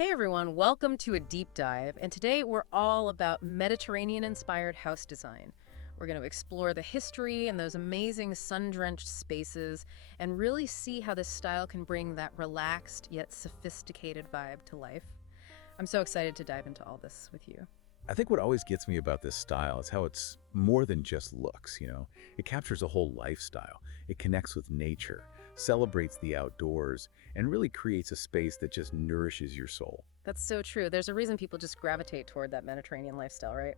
Hey everyone, welcome to a deep dive, and today we're all about Mediterranean-inspired house design. We're going to explore the history and those amazing sun-drenched spaces and really see how this style can bring that relaxed yet sophisticated vibe to life. I'm so excited to dive into all this with you. I think what always gets me about this style is how it's more than just looks. It captures a whole lifestyle. It connects with nature, celebrates the outdoors, and really creates a space that just nourishes your soul. That's so true. There's a reason people just gravitate toward that Mediterranean lifestyle, right?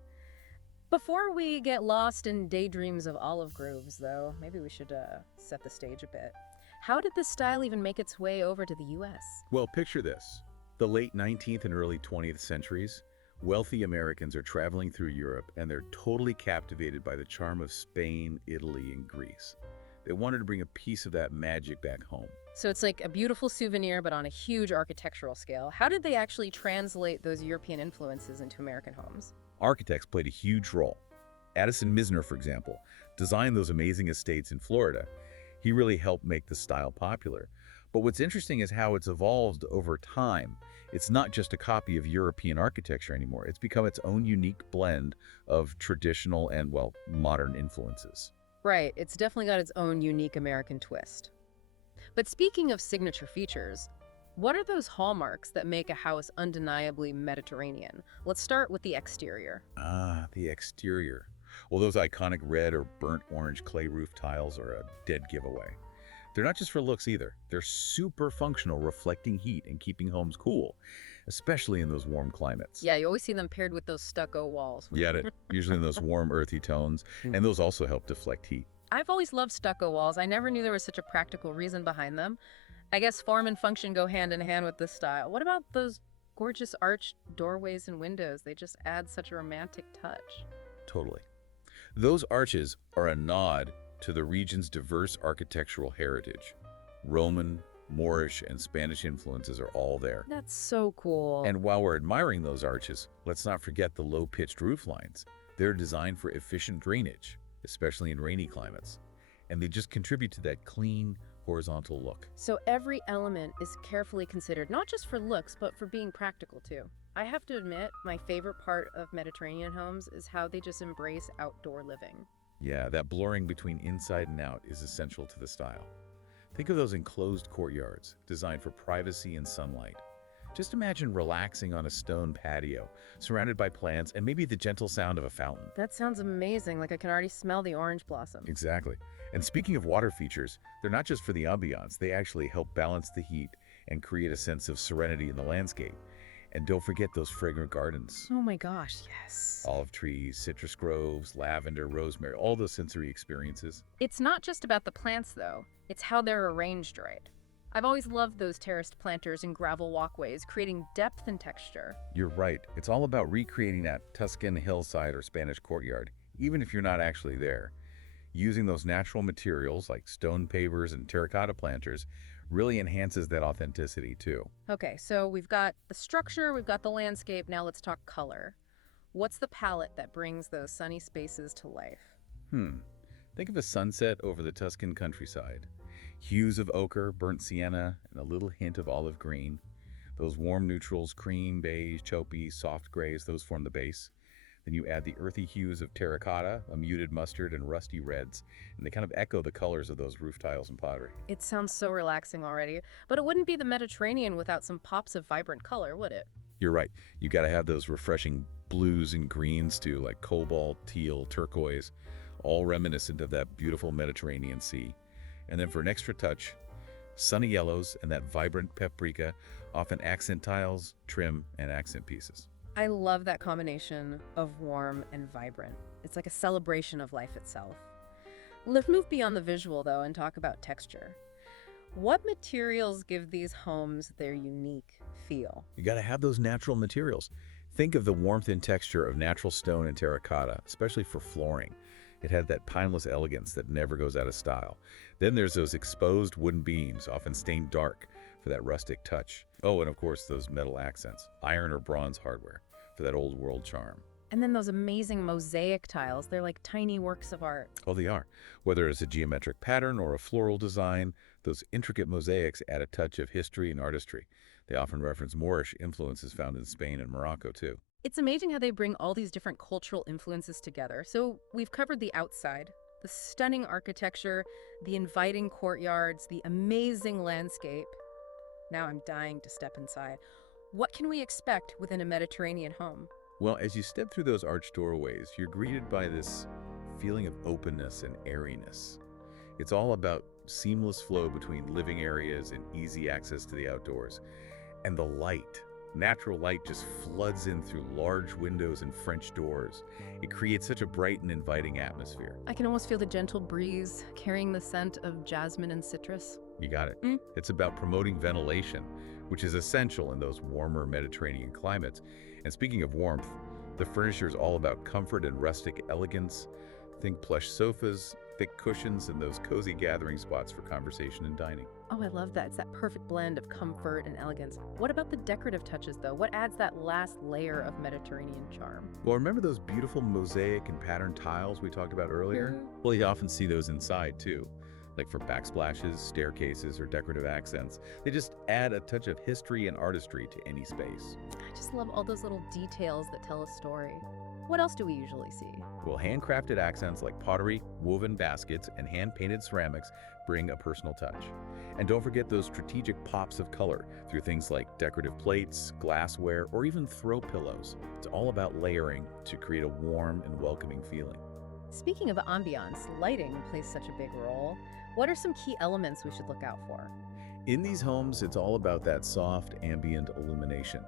Before we get lost in daydreams of olive groves, though, maybe we should set the stage a bit. How did this style even make its way over to the US? Well, picture this. The late 19th and early 20th centuries, wealthy Americans are traveling through Europe and they're totally captivated by the charm of Spain, Italy, and Greece. They wanted to bring a piece of that magic back home. So it's like a beautiful souvenir, but on a huge architectural scale. How did they actually translate those European influences into American homes? Architects played a huge role. Addison Misner, for example, designed those amazing estates in Florida. He really helped make the style popular. But what's interesting is how it's evolved over time. It's not just a copy of European architecture anymore. It's become its own unique blend of traditional and, well, modern influences. Right, it's definitely got its own unique American twist. But speaking of signature features, what are those hallmarks that make a house undeniably Mediterranean? Let's start with the exterior. Ah, the exterior. Well, those iconic red or burnt orange clay roof tiles are a dead giveaway. They're not just for looks either. They're super functional, reflecting heat and keeping homes cool, especially in those warm climates. Yeah, you always see them paired with those stucco walls. Get it? Usually in those warm, earthy tones, and those also help deflect heat. I've always loved stucco walls. I never knew there was such a practical reason behind them. I guess form and function go hand in hand with this style. What about those gorgeous arched doorways and windows? They just add such a romantic touch. Totally. Those arches are a nod to the region's diverse architectural heritage. Roman, Moorish, and Spanish influences are all there. That's so cool. And while we're admiring those arches, let's not forget the low-pitched roof lines. They're designed for efficient drainage, especially in rainy climates. And they just contribute to that clean, horizontal look. So every element is carefully considered, not just for looks, but for being practical too. I have to admit, my favorite part of Mediterranean homes is how they just embrace outdoor living. Yeah, that blurring between inside and out is essential to the style. Think of those enclosed courtyards, designed for privacy and sunlight. Just imagine relaxing on a stone patio, surrounded by plants and maybe the gentle sound of a fountain. That sounds amazing, like I can already smell the orange blossom. Exactly. And speaking of water features, they're not just for the ambiance, they actually help balance the heat and create a sense of serenity in the landscape. And don't forget those fragrant gardens. Oh my gosh, yes. Olive trees, citrus groves, lavender, rosemary, all those sensory experiences. It's not just about the plants though, it's how they're arranged right. I've always loved those terraced planters and gravel walkways, creating depth and texture. You're right. It's all about recreating that Tuscan hillside or Spanish courtyard, even if you're not actually there. Using those natural materials like stone pavers and terracotta planters really enhances that authenticity too. Okay, so we've got the structure, we've got the landscape, now let's talk color. What's the palette that brings those sunny spaces to life? Think of a sunset over the Tuscan countryside. Hues of ochre, burnt sienna, and a little hint of olive green. Those warm neutrals, cream, beige, taupey, soft grays, those form the base. Then you add the earthy hues of terracotta, a muted mustard, and rusty reds, and they kind of echo the colors of those roof tiles and pottery. It sounds so relaxing already, but it wouldn't be the Mediterranean without some pops of vibrant color, would it? You're right. You got to have those refreshing blues and greens too, like cobalt, teal, turquoise, all reminiscent of that beautiful Mediterranean sea. And then for an extra touch, sunny yellows and that vibrant paprika, often accent tiles, trim, and accent pieces. I love that combination of warm and vibrant. It's like a celebration of life itself. Let's move beyond the visual, though, and talk about texture. What materials give these homes their unique feel? You got to have those natural materials. Think of the warmth and texture of natural stone and terracotta, especially for flooring. It had that timeless elegance that never goes out of style. Then there's those exposed wooden beams, often stained dark, for that rustic touch. Oh, and of course those metal accents, iron or bronze hardware, for that old world charm. And then those amazing mosaic tiles, they're like tiny works of art. Oh, they are. Whether it's a geometric pattern or a floral design, those intricate mosaics add a touch of history and artistry. They often reference Moorish influences found in Spain and Morocco, too. It's amazing how they bring all these different cultural influences together. So we've covered the outside, the stunning architecture, the inviting courtyards, the amazing landscape. Now I'm dying to step inside. What can we expect within a Mediterranean home? Well, as you step through those arched doorways, you're greeted by this feeling of openness and airiness. It's all about seamless flow between living areas and easy access to the outdoors. And the light, natural light just floods in through large windows and French doors. It creates such a bright and inviting atmosphere. I can almost feel the gentle breeze carrying the scent of jasmine and citrus. You got it. It's about promoting ventilation, which is essential in those warmer Mediterranean climates. And speaking of warmth, the furniture is all about comfort and rustic elegance. Think plush sofas, thick cushions, and those cozy gathering spots for conversation and dining. Oh, I love that. It's that perfect blend of comfort and elegance. What about the decorative touches, though? What adds that last layer of Mediterranean charm? Well, remember those beautiful mosaic and patterned tiles we talked about earlier? Well, you often see those inside, too. Like for backsplashes, staircases, or decorative accents. They just add a touch of history and artistry to any space. I just love all those little details that tell a story. What else do we usually see? Well, handcrafted accents like pottery, woven baskets, and hand-painted ceramics bring a personal touch. And don't forget those strategic pops of color through things like decorative plates, glassware, or even throw pillows. It's all about layering to create a warm and welcoming feeling. Speaking of ambiance, lighting plays such a big role. What are some key elements we should look out for? In these homes, it's all about that soft, ambient illumination.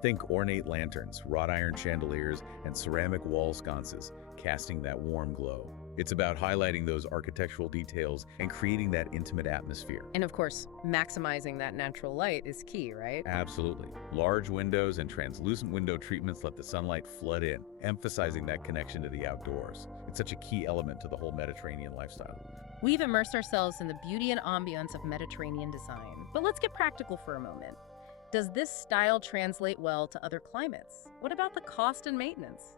Think ornate lanterns, wrought iron chandeliers, and ceramic wall sconces, casting that warm glow. It's about highlighting those architectural details and creating that intimate atmosphere. And of course, maximizing that natural light is key, right? Absolutely. Large windows and translucent window treatments let the sunlight flood in, emphasizing that connection to the outdoors. It's such a key element to the whole Mediterranean lifestyle. We've immersed ourselves in the beauty and ambiance of Mediterranean design. But let's get practical for a moment. Does this style translate well to other climates? What about the cost and maintenance?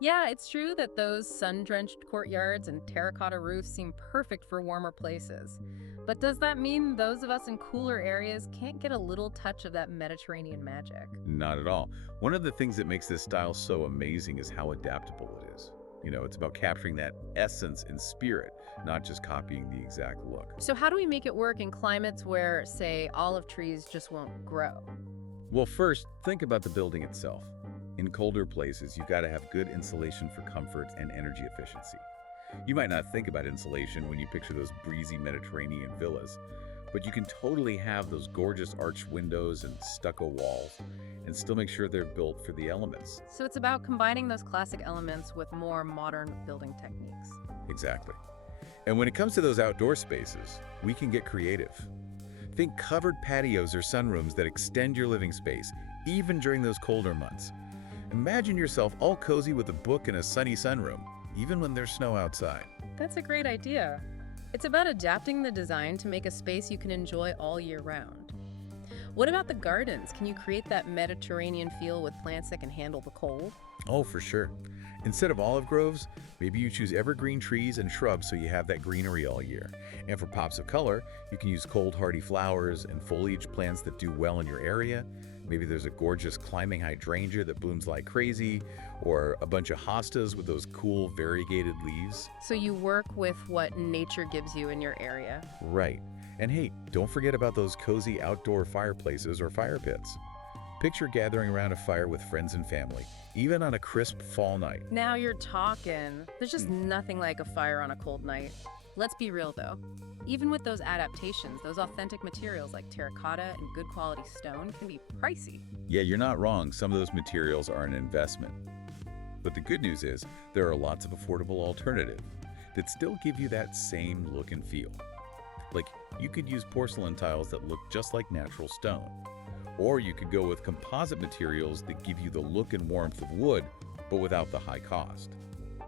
Yeah, it's true that those sun-drenched courtyards and terracotta roofs seem perfect for warmer places. But does that mean those of us in cooler areas can't get a little touch of that Mediterranean magic? Not at all. One of the things that makes this style so amazing is how adaptable it is. It's about capturing that essence and spirit, not just copying the exact look. So how do we make it work in climates where, say, olive trees just won't grow? Well, first, think about the building itself. In colder places, you've got to have good insulation for comfort and energy efficiency. You might not think about insulation when you picture those breezy Mediterranean villas, but you can totally have those gorgeous arched windows and stucco walls and still make sure they're built for the elements. So it's about combining those classic elements with more modern building techniques. Exactly. And when it comes to those outdoor spaces, we can get creative. Think covered patios or sunrooms that extend your living space, even during those colder months. Imagine yourself all cozy with a book in a sunny sunroom, even when there's snow outside. That's a great idea. It's about adapting the design to make a space you can enjoy all year round. What about the gardens? Can you create that Mediterranean feel with plants that can handle the cold? Oh, for sure. Instead of olive groves, maybe you choose evergreen trees and shrubs so you have that greenery all year. And for pops of color, you can use cold hardy flowers and foliage plants that do well in your area. Maybe there's a gorgeous climbing hydrangea that blooms like crazy, or a bunch of hostas with those cool variegated leaves. So you work with what nature gives you in your area. Right. And hey, don't forget about those cozy outdoor fireplaces or fire pits. Picture gathering around a fire with friends and family, even on a crisp fall night. Now you're talking. There's just nothing like a fire on a cold night. Let's be real though. Even with those adaptations, those authentic materials like terracotta and good quality stone can be pricey. Yeah, you're not wrong. Some of those materials are an investment. But the good news is there are lots of affordable alternatives that still give you that same look and feel. Like, you could use porcelain tiles that look just like natural stone. Or you could go with composite materials that give you the look and warmth of wood, but without the high cost.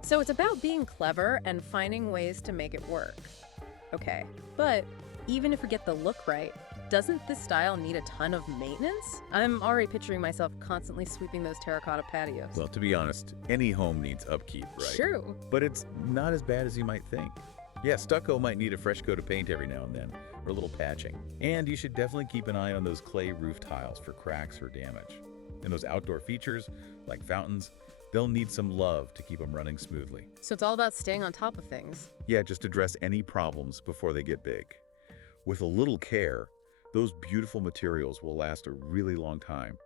So it's about being clever and finding ways to make it work. Okay, but even if we get the look right, doesn't this style need a ton of maintenance? I'm already picturing myself constantly sweeping those terracotta patios. Well, to be honest, any home needs upkeep, right? True. But it's not as bad as you might think. Yeah, stucco might need a fresh coat of paint every now and then, or a little patching. And you should definitely keep an eye on those clay roof tiles for cracks or damage. And those outdoor features, like fountains, they'll need some love to keep them running smoothly. So it's all about staying on top of things. Yeah, just address any problems before they get big. With a little care, those beautiful materials will last a really long time.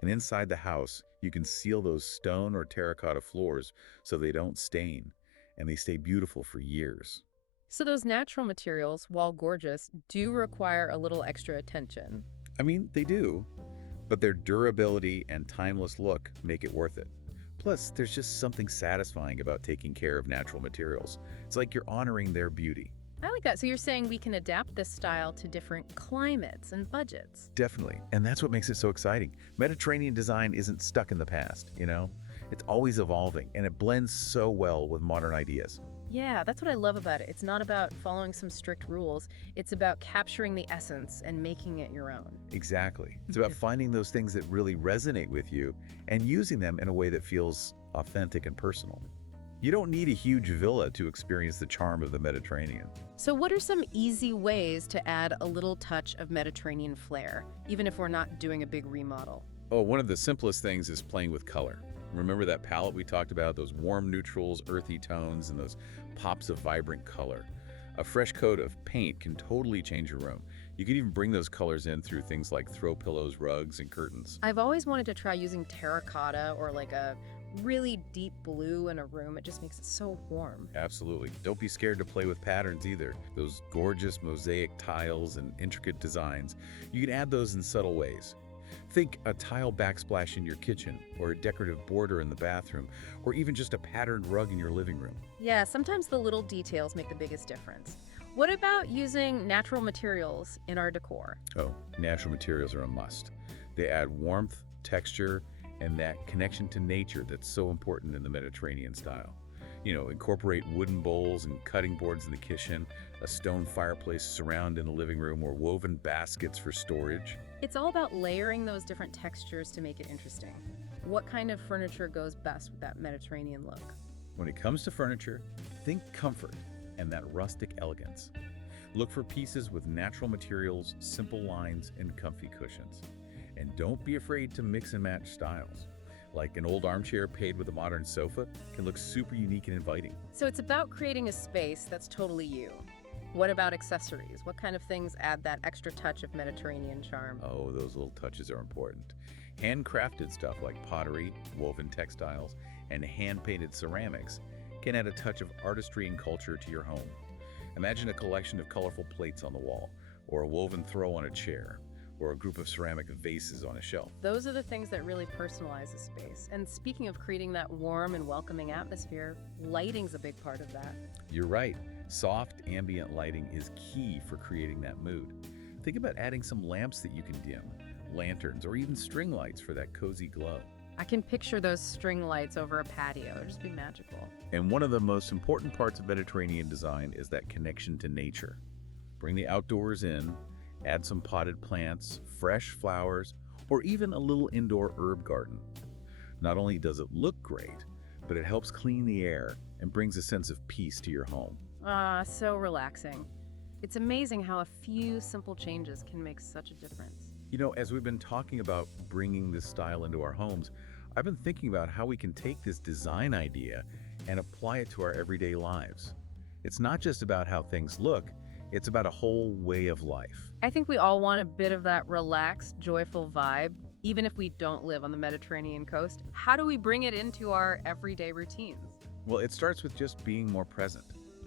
And inside the house, you can seal those stone or terracotta floors so they don't stain, and they stay beautiful for years. So those natural materials, while gorgeous, do require a little extra attention. I mean, they do, but their durability and timeless look make it worth it. Plus, there's just something satisfying about taking care of natural materials. It's like you're honoring their beauty. I like that. So you're saying we can adapt this style to different climates and budgets. Definitely, and that's what makes it so exciting. Mediterranean design isn't stuck in the past, It's always evolving, and it blends so well with modern ideas. Yeah, that's what I love about it. It's not about following some strict rules. It's about capturing the essence and making it your own. Exactly. It's about finding those things that really resonate with you and using them in a way that feels authentic and personal. You don't need a huge villa to experience the charm of the Mediterranean. So what are some easy ways to add a little touch of Mediterranean flair, even if we're not doing a big remodel? Oh, one of the simplest things is playing with color. Remember that palette we talked about, those warm neutrals, earthy tones, and those pops of vibrant color? A fresh coat of paint can totally change your room. You can even bring those colors in through things like throw pillows, rugs, and curtains. I've always wanted to try using terracotta or like a really deep blue in a room. It just makes it so warm. Absolutely. Don't be scared to play with patterns either. Those gorgeous mosaic tiles and intricate designs, you can add those in subtle ways. Think a tile backsplash in your kitchen, or a decorative border in the bathroom, or even just a patterned rug in your living room. Yeah, sometimes the little details make the biggest difference. What about using natural materials in our decor? Oh, natural materials are a must. They add warmth, texture, and that connection to nature that's so important in the Mediterranean style. Incorporate wooden bowls and cutting boards in the kitchen, a stone fireplace surround in the living room, or woven baskets for storage. It's all about layering those different textures to make it interesting. What kind of furniture goes best with that Mediterranean look? When it comes to furniture, think comfort and that rustic elegance. Look for pieces with natural materials, simple lines, and comfy cushions. And don't be afraid to mix and match styles. Like an old armchair paired with a modern sofa can look super unique and inviting. So it's about creating a space that's totally you. What about accessories? What kind of things add that extra touch of Mediterranean charm? Oh, those little touches are important. Handcrafted stuff like pottery, woven textiles, and hand-painted ceramics can add a touch of artistry and culture to your home. Imagine a collection of colorful plates on the wall, or a woven throw on a chair, or a group of ceramic vases on a shelf. Those are the things that really personalize a space. And speaking of creating that warm and welcoming atmosphere, lighting's a big part of that. You're right. Soft, ambient lighting is key for creating that mood. Think about adding some lamps that you can dim, lanterns, or even string lights for that cozy glow. I can picture those string lights over a patio. It'd just be magical. And one of the most important parts of Mediterranean design is that connection to nature. Bring the outdoors in, add some potted plants, fresh flowers, or even a little indoor herb garden. Not only does it look great, but it helps clean the air and brings a sense of peace to your home. Ah, so relaxing. It's amazing how a few simple changes can make such a difference. As we've been talking about bringing this style into our homes, I've been thinking about how we can take this design idea and apply it to our everyday lives. It's not just about how things look, it's about a whole way of life. I think we all want a bit of that relaxed, joyful vibe, even if we don't live on the Mediterranean coast. How do we bring it into our everyday routines? Well, it starts with just being more present.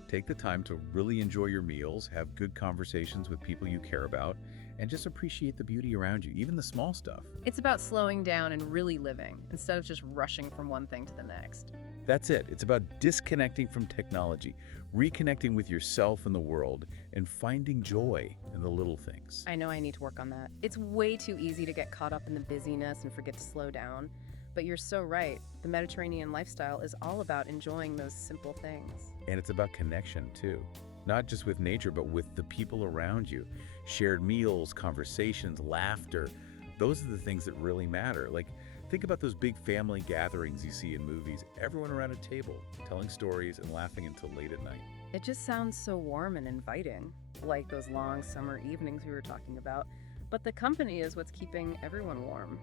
Take the time to really enjoy your meals, have good conversations with people you care about, and just appreciate the beauty around you, even the small stuff. It's about slowing down and really living, instead of just rushing from one thing to the next. That's it. It's about disconnecting from technology, reconnecting with yourself and the world, and finding joy in the little things. I know I need to work on that. It's way too easy to get caught up in the busyness and forget to slow down. But you're so right. The Mediterranean lifestyle is all about enjoying those simple things. And it's about connection, too. Not just with nature, but with the people around you. Shared meals, conversations, laughter. Those are the things that really matter. Think about those big family gatherings you see in movies. Everyone around a table, telling stories and laughing until late at night. It just sounds so warm and inviting, like those long summer evenings we were talking about. But the company is what's keeping everyone warm.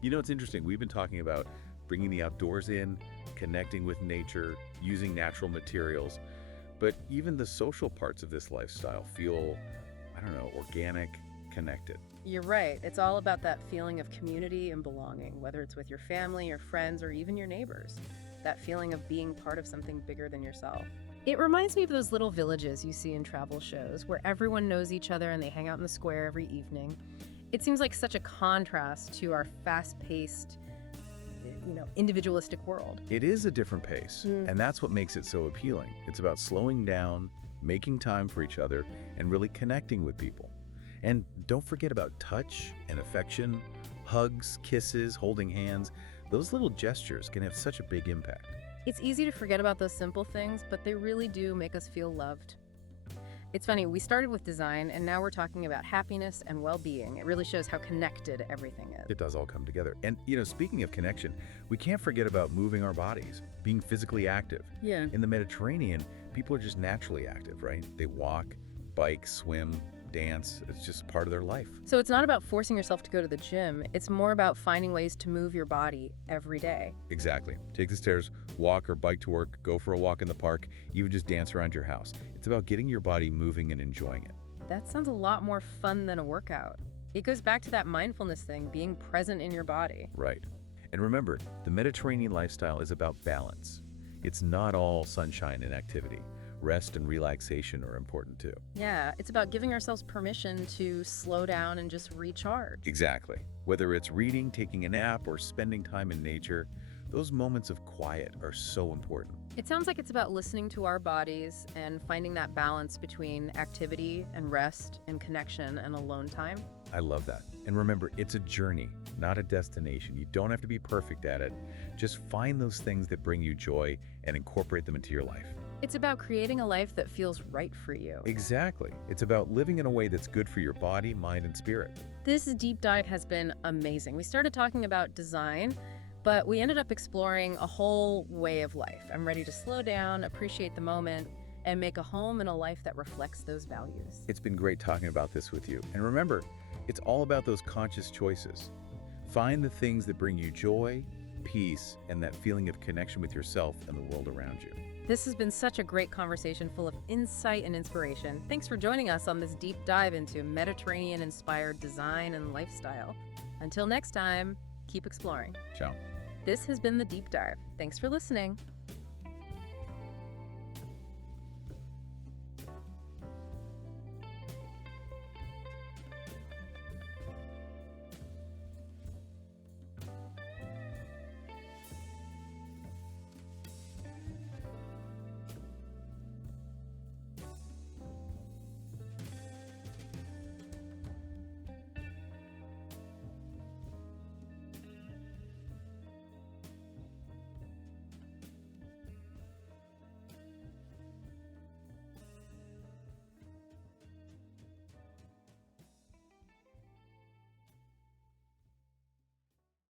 You know, it's interesting. We've been talking about bringing the outdoors in, connecting with nature, using natural materials. But even the social parts of this lifestyle feel, I don't know, organic, connected. You're right. It's all about that feeling of community and belonging, whether it's with your family, your friends, or even your neighbors. That feeling of being part of something bigger than yourself. It reminds me of those little villages you see in travel shows where everyone knows each other and they hang out in the square every evening. It seems like such a contrast to our fast-paced, individualistic world. It is a different pace, and that's what makes it so appealing. It's about slowing down, making time for each other, and really connecting with people. And don't forget about touch and affection, hugs, kisses, holding hands. Those little gestures can have such a big impact. It's easy to forget about those simple things, but they really do make us feel loved. It's funny, we started with design, and now we're talking about happiness and well-being. It really shows how connected everything is. It does all come together. And, speaking of connection, we can't forget about moving our bodies, being physically active. Yeah. In the Mediterranean, people are just naturally active, right? They walk, bike, swim, dance. It's just part of their life. So it's not about forcing yourself to go to the gym. It's more about finding ways to move your body every day. Exactly. Take the stairs, walk or bike to work, go for a walk in the park, even just dance around your house. It's about getting your body moving and enjoying it. That sounds a lot more fun than a workout. It goes back to that mindfulness thing, being present in your body. Right. And remember, the Mediterranean lifestyle is about balance. It's not all sunshine and activity. Rest and relaxation are important too. Yeah, it's about giving ourselves permission to slow down and just recharge. Exactly. Whether it's reading, taking a nap, or spending time in nature, those moments of quiet are so important. It sounds like it's about listening to our bodies and finding that balance between activity and rest and connection and alone time. I love that. And remember, it's a journey, not a destination. You don't have to be perfect at it. Just find those things that bring you joy and incorporate them into your life. It's about creating a life that feels right for you. Exactly. It's about living in a way that's good for your body, mind, and spirit. This deep dive has been amazing. We started talking about design, but we ended up exploring a whole way of life. I'm ready to slow down, appreciate the moment, and make a home and a life that reflects those values. It's been great talking about this with you. And remember, it's all about those conscious choices. Find the things that bring you joy, peace, and that feeling of connection with yourself and the world around you. This has been such a great conversation full of insight and inspiration. Thanks for joining us on this deep dive into Mediterranean-inspired design and lifestyle. Until next time, keep exploring. Ciao. This has been The Deep Dive. Thanks for listening.